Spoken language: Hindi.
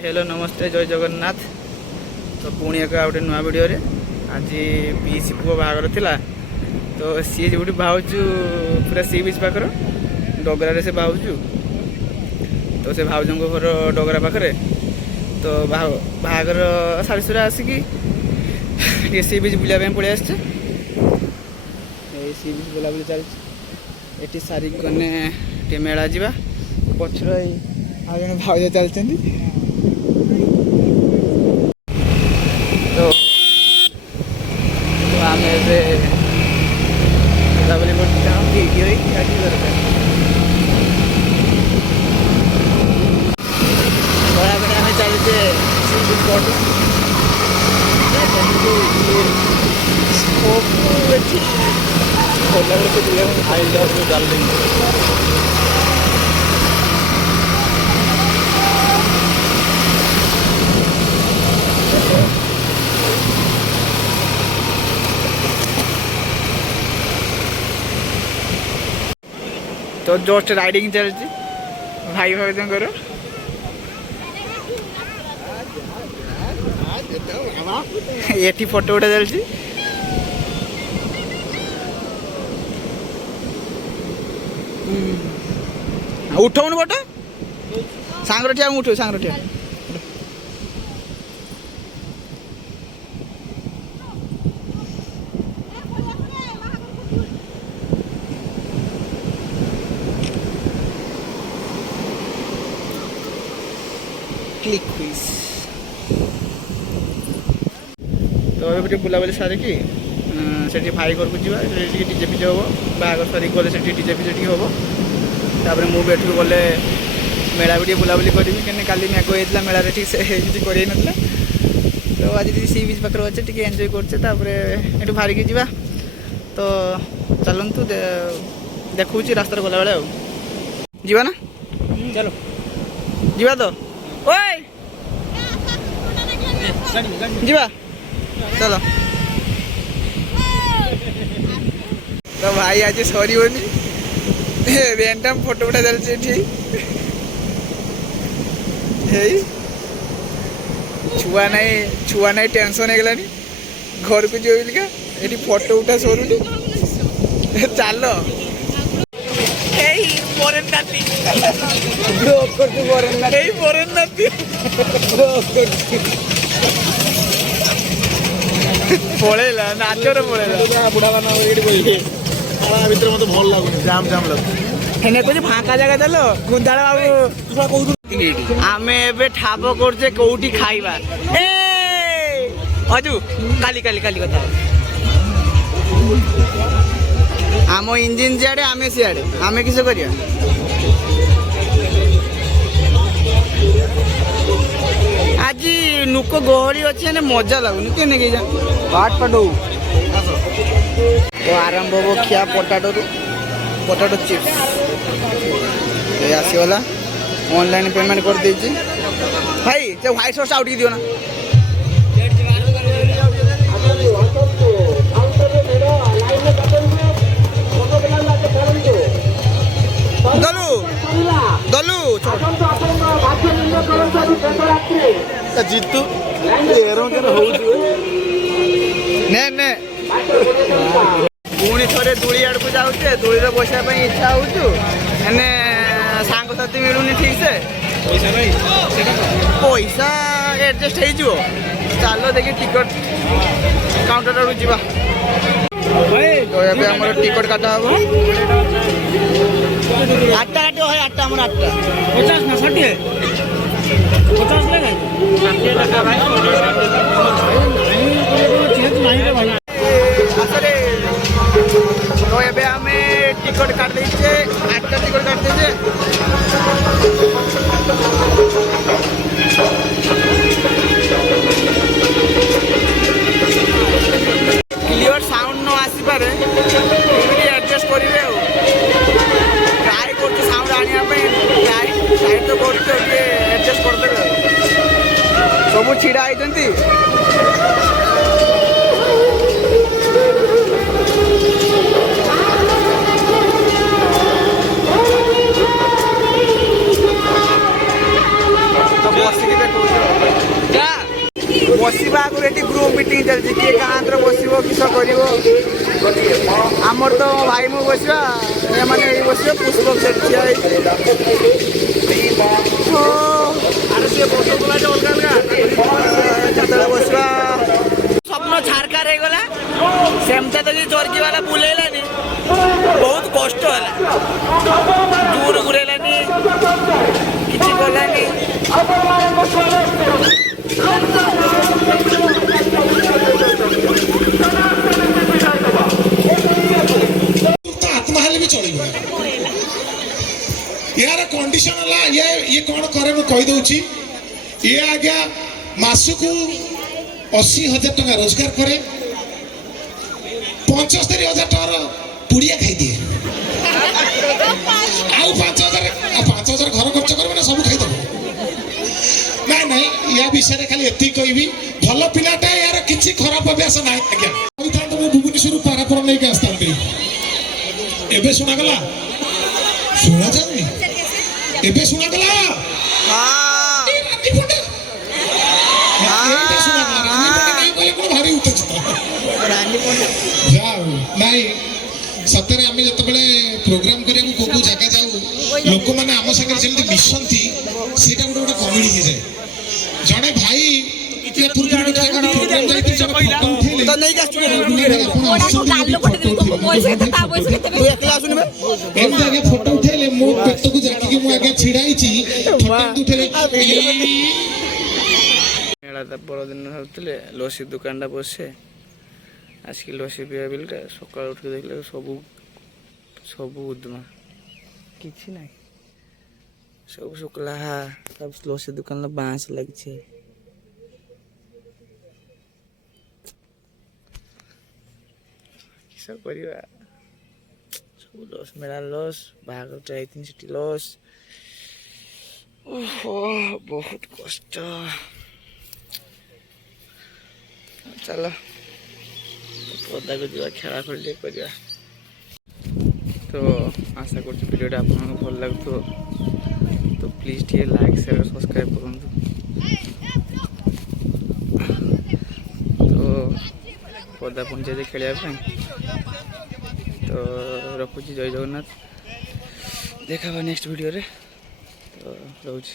हेलो नमस्ते जय जगन्नाथ। तो पुणी एक गोटे नुआ वीडियो रे आज पीसी पुओ बाहागर थिला तो सी जो भावचु पूरा सी बीच पाखर डगरा से भावचु तो से भावजों घर डगरा पाखे तो बाहागर साढ़े सुरा आसिकी सी बीच बुलाया पलि आसचे सी बीच बुलाबुली चलती सारी गने मेला जा पछर आ जन भाज चलती तो आम बुलाबुली वीडियो दरकार बड़ा आम चलचे तो जस्ट राइडिंग चलती भाई भाई कर ये फोटो उठा चलती उठाऊन फोटो सांग ठिया उठो सांग ठिया क्लिक क्विज तो ये बुलाबुली सारिकी से भाई घर को जा डीजे फिजे हम बाहर सारिक गले डीजे फिजे हम तापर मुझे गले मेला भी बुलाबुली करी कहीं काली मेघ होता मेला ठीक से किसी कर ना तो आज सी बीच पाखे अच्छे टी एंजय कर बाहरिकी जा तो चलतु देखूँ रास्तार गला बेले जीवा ना चलो जीवा तो ओए जीवा चलो तो भाई आज सरी रैंडम फोटो उठा चलती छुआ नहीं टेंशन हो घर को जो ये फोटो उठा सरुनी चल पलैला नाचर पलैला बुढ़ा भितर मत भल लगुनि जाम जाम लगे कह फाँका जगह चल गुंदाड़ बाबू आमे एबे ठाप करछे कोउठी खाइबा ए अजू काली काली काली कथा आम इंजिन सियाड़े आमे सियाड़े आमे किस करिया आज नुक गहरी अच्छे मजा लगुनि के नहीं जा बाट पाटो तो आरंभ हम खिया पोटाटो चिप्स ये आसीगला ऑनलाइन पेमेंट कर दीजिए भाई जो व्हाइट सॉस आउट दियो ना दलू दलू जीतू ने पुणी थे दूली आड़ को जाऊे दूली बसा इच्छा होने सांग साथी मिलूनी ठीक से पैसा एडजस्ट हो चलो देखिए टिकट काउंटर आड़ जा तो ये आम टिकट काटा हम 8टा काट है 8टा आम 8टा 50 ना 60 50 तो ये आम टिकट काट दीचे 8टा टिकट काट दीचे क्लियर साउंड न आसी पारे एडजस्ट करेंगे ट्राए कर साउंड आने ट्राए तो करते एडजस्ट करदे सब छिड़ा होती तो ବସିକି ଦେଖାଉଛି ବସିବା ଆଗରୁ ଏଠି ଗ୍ରୁପ୍ ମିଟିଂ ଚାଲିଛି କିଏ ଗାଁରେ ବସିବ କିସ କରିବ ଆମର ତ ଭାଇ ମୁଁ ବସିବା ଏମାନେ ଏଇ ବସିବେ ପୁଷ୍ପ ସେଠି ଠିଆ ହେଇଛି କେତେବେଳେ ବସିବା ସ୍ୱପ୍ନ ଝାରକାର ହେଇଗଲା ସେମିତି ତ କିଛି ଚର୍କି ବାଲା ବୁଲେଇଲାନି ବହୁତ କଷ୍ଟ ହେଲା ଦୂର ଘୁରେଇଲାନି କିଛି କଲାନି आत्मा हेले भी चल यार कंडीशन है ये कौन करे मुझे कहीदे ये आज्ञा मासक 80,000 टका रोजगार करे 75,000 टकर पुड़िया खाई दिए आउ 5,000 घर खर्च कर सब खाईदेव ना ना या विषय खाली एति कहबी भल पिलाटा यार किसी खराब अभ्यास ना आज्ञा कही तो भुवनेश्वर पारापर नहीं आसता एबे सुनागला सुना जाऊनी एबे सुनागला भारी उत्तेजित नहीं सतरे आम जो प्रोग्राम करिया को जगह जाऊ लोक मैंने आम सागर जमी मिशंती सीटा गोटे गोटे कमेडी हो जाए जड़े भाई फोटो उठेले मो पेट को जाकी मु आगे छिड़ाई मेला बड़ दिन भावुले लसी दुकान बसे आसिक लसी पिया बिलटा सकाल उठ देखले सबू सबू उद्मा किसी ना सब शुक्ला तब लसी दुकान बाँस लगे किस करवा सब लस मेला लस बाहर जाती से लस बहुत कष्ट चलो पदा को जा खेला खेल करवा तो आशा कर भिडियोटा आप भल लगुव तो प्लीज टे लाइक शेयर सब्सक्राइब करूँ तो पदा पुणी जाए खेलवाई तो रखुची जय जगन्नाथ देखा नेक्स्ट वीडियो रे तो रोच।